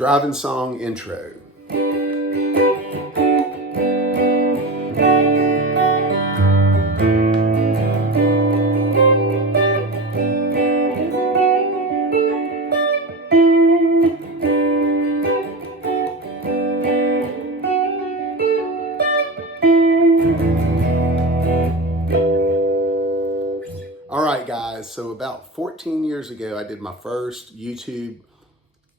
Driving song intro. All right, guys, so about 14 years ago, I did my first YouTube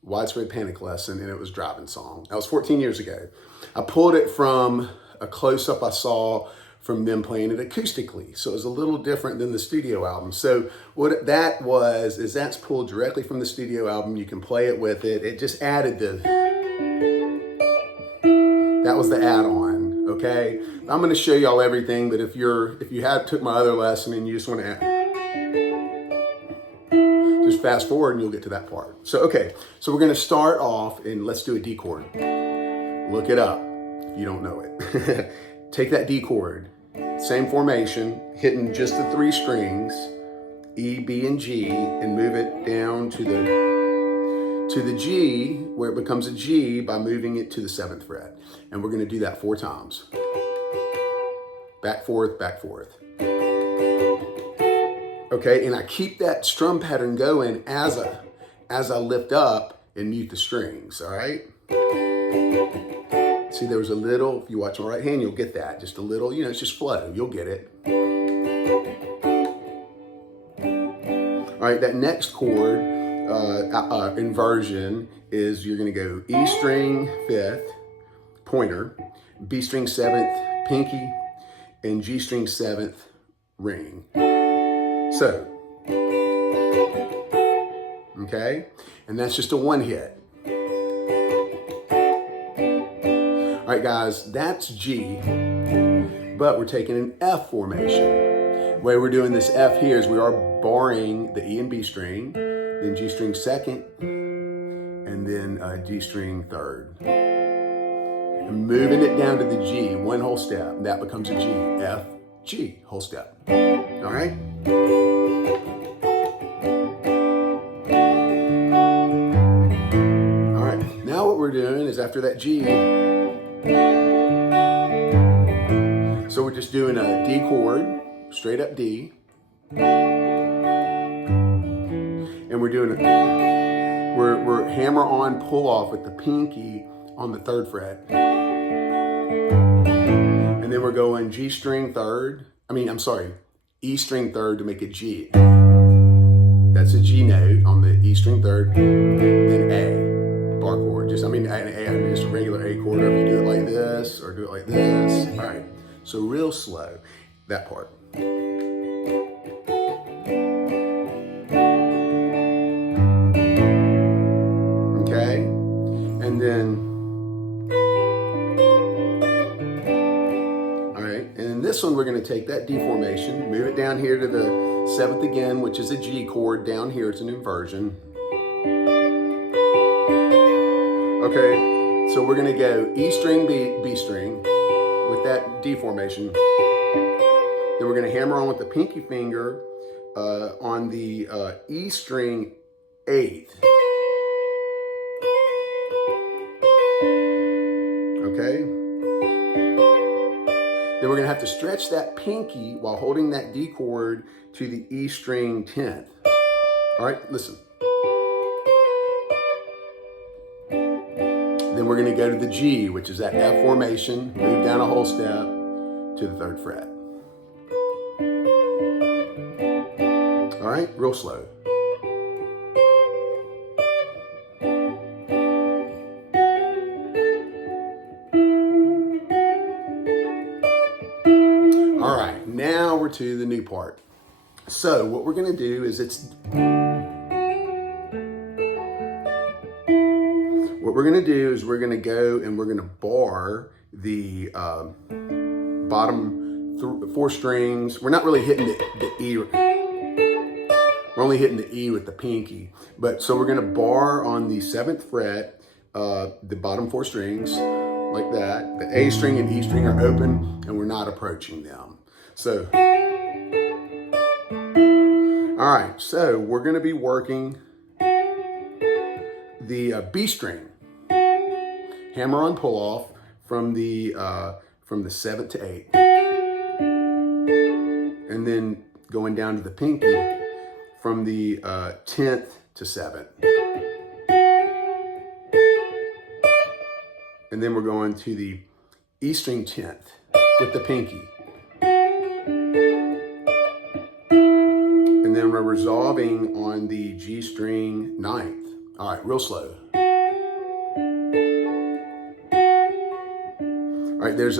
widespread panic lesson, and it was driving song. That was 14 years ago. I pulled it from a close-up I saw from them playing it acoustically. So it was a little different than the studio album. So what that was, is that's pulled directly from the studio album. You can play it with it. It just added that was the add-on, okay? I'm gonna show y'all everything, but if you took my other lesson and you just wanna just fast forward and you'll get to that part. So, okay, so we're gonna start off and let's do a D chord. Look it up if you don't know it. Take that D chord, same formation, hitting just the 3 strings, E, B, and G, and move it down to the G, where it becomes a G by moving it to the 7th fret. And we're gonna do that 4 times. Back, forth, back, forth. Okay, and I keep that strum pattern going as I lift up and mute the strings, all right? See, there was a little, if you watch my right hand, you'll get that. Just a little, it's just flow, you'll get it. All right, that next chord, inversion, is you're gonna go E string 5th, pointer, B string 7th, pinky, and G string 7th, ring. So, okay, and that's just a 1 hit. All right, guys, that's G, but we're taking an F formation. The way we're doing this F here is we are barring the E and B string, then G string 2nd, and then G string 3rd. And moving it down to the G, 1 whole step, and that becomes a G, F, G, whole step. All right? All right, now what we're doing is after that G, so we're just doing a D chord, straight up D, and we're doing we're hammer on, pull off with the pinky on the 3rd fret, and then we're going G string 3rd. E string 3rd to make a G. That's a G note on the E string 3rd, then A, bar chord. Just a regular A chord, or if you do it like this, or do it like this. All right, so real slow, that part. Okay, and then, this one, we're going to take that D formation, move it down here to the 7th again, which is a G chord. Down here, it's an inversion. Okay, so we're going to go E string, B string with that D formation. Then we're going to hammer on with the pinky finger on the E string 8th. Okay. Then we're gonna have to stretch that pinky while holding that D chord to the E string 10th. All right, listen. Then we're gonna go to the G, which is that F formation, move down a whole step to the 3rd fret. All right, real slow. All right, now we're to the new part. So what we're gonna do is we're gonna go and we're gonna bar the bottom 4 strings. We're not really hitting the E. We're only hitting the E with the pinky. But so we're gonna bar on the 7th fret, the bottom 4 strings, like that. The A string and E string are open and we're not approaching them. So, all right, so we're gonna be working the B string. hammer on pull off from the 7th to 8th, and then going down to the pinky from the 10th to 7th. And then we're going to the E string 10th with the pinky. And then we're resolving on the G string 9th. All right, real slow. All right, there's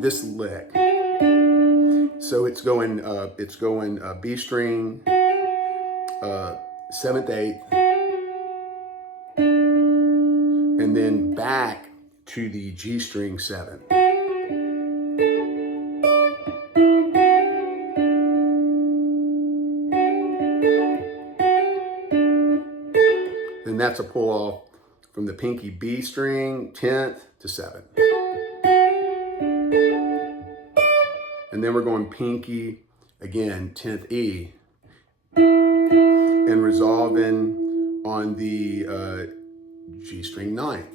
this lick. So it's going B string, 7th, 8th, and then back to the G string 7th. Then that's a pull off from the pinky B string 10th to 7th. And then we're going pinky again 10th E and resolving on the G string 9th.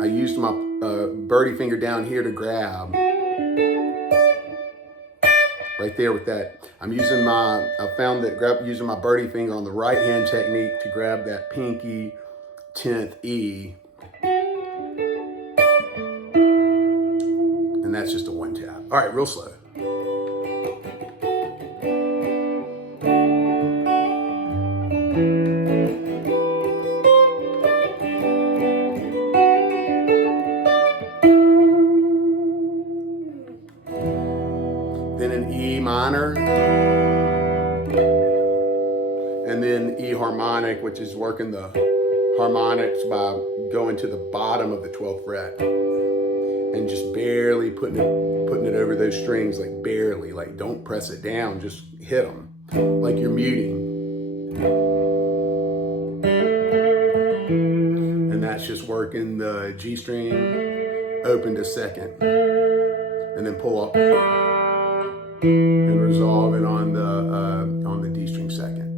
I used my birdie finger down here to grab right there with that. I found that using my birdie finger on the right hand technique to grab that pinky 10th E. And that's just a one tap. All right, real slow. Then an E minor, and then E harmonic, which is working the harmonics by going to the bottom of the 12th fret and just barely putting it over those strings, like barely, like don't press it down, just hit them like you're muting. And that's just working the G string open to 2nd, and then pull up and resolve it on the D string 2nd.